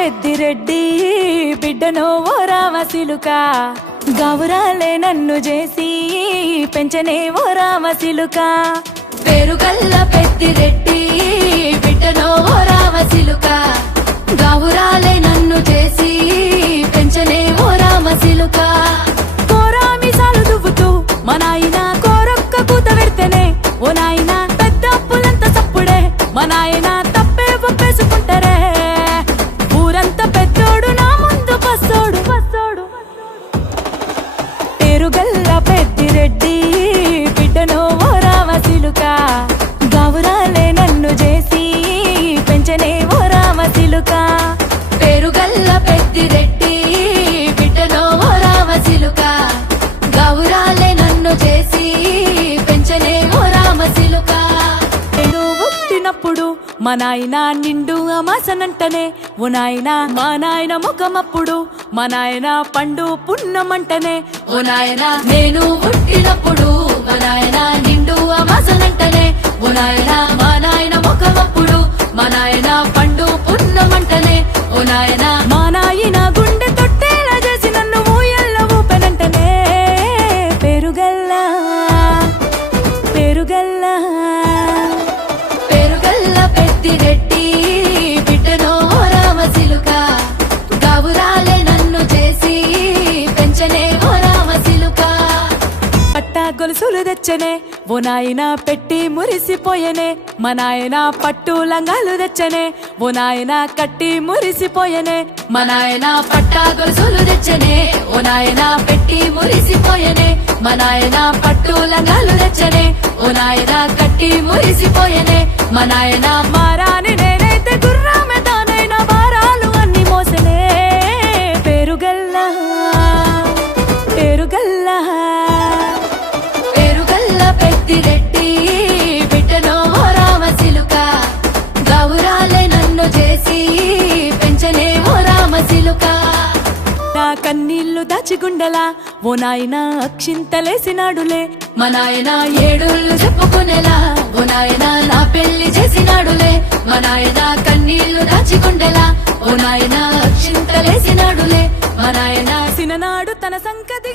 పెద్దిరెడ్డి బిడ్డనో ఓ రామసిలుక గౌరాలే నన్ను చేసి పెంచనే ఓ రామసిలుక పేరుగల్ల పెద్దిరెడ్డి బిడ్డనో ఓ రామసిలుక గౌరాలే నన్ను చేసి పెంచనే ఓ రామసిలుక కోరామిసాలు దువ్వుతూ మా నాయన కోరొక్క కూత పెడితేనే ఓ నాయన పెద్ద అప్పులంత సప్పుడే మా నాయన తప్పే ఒప్పేసుకుంటారే ఊరంతా పెద్దోడు నా ముందు బస్సోడు బస్సోడు పేరుగల్ల పెద్దిరెడ్డి బిడ్డనో ఓ రామసిలుక గౌరాలే నన్ను చేసి పెంచనే ఓ రామసిలుక పేరుగల్ల పెద్దిరెడ్డి బిడ్డనో ఓ రామసిలుక గౌరాలే నన్ను చేసి పెంచనే ఓ రామసిలుక నేను పుట్టినప్పుడు మా నాయన నిండు అమాసనంటనే ఓ నాయన మా నాయన ముఖమప్పుడు మా నాయన పండు పున్నమంటనే ఓ నాయన నేను పుట్టినప్పుడు మా నాయన నిండు అమాసనంటనే ఓ నాయన మా నాయన ముఖమప్పుడు మా నాయన పండు పున్నమంటనే ఓ నాయన మా నాయన గుండె తొట్టేలా చేసి నన్ను ఊయల్ల ఊపెనంటనే పేరుగల్ల పేరుగల్ల పేరుగల్ల పెద్దిరెడ్డి బిడ్డనో ఓ రామసిలుక గౌరాలే నన్ను చేసి పెంచనే ఓ రామసిలుక పట్టా గొలుసులు తెచ్చనే ఓ నాయన పెట్టి మురిసిపోయనే మా నాయన పట్టు లంగాలు తెచ్చనే ఓ నాయన కట్టి మురిసిపోయనే మా నాయన పట్టా గొలుసులు తెచ్చనే ఓ నాయన పెట్టి మురిసిపోయనే మా నాయన పట్టు లంగాలు తెచ్చనే ఓ నాయన కట్టి మురిసిపోయనే మా నాయన మారాని నేనైతే గుర్రామె తానైన భారాలు అన్ని మోసనే పేరుగల్ల పేరుగల్ల పేరుగల్ల పెద్దిరెడ్డి బిడ్డనో ఓ రామసిలుక గౌరాలే నన్ను చేసి పెంచనే ఓ రామసిలుక నా కన్నీళ్లు దాచిగుండలా ఓ నాయన అక్షింతలేసినాడులే మా నాయన ఏడుళ్ళు చెప్పుకునేలా ఓ నాయన నా పెళ్లి చేసినాడులే మా నాయన కన్నీళ్లు దాచిగుండెలా ఓ నాయన అక్షింతలేసినాడులే మా నాయన సిననాడు తన సంకతి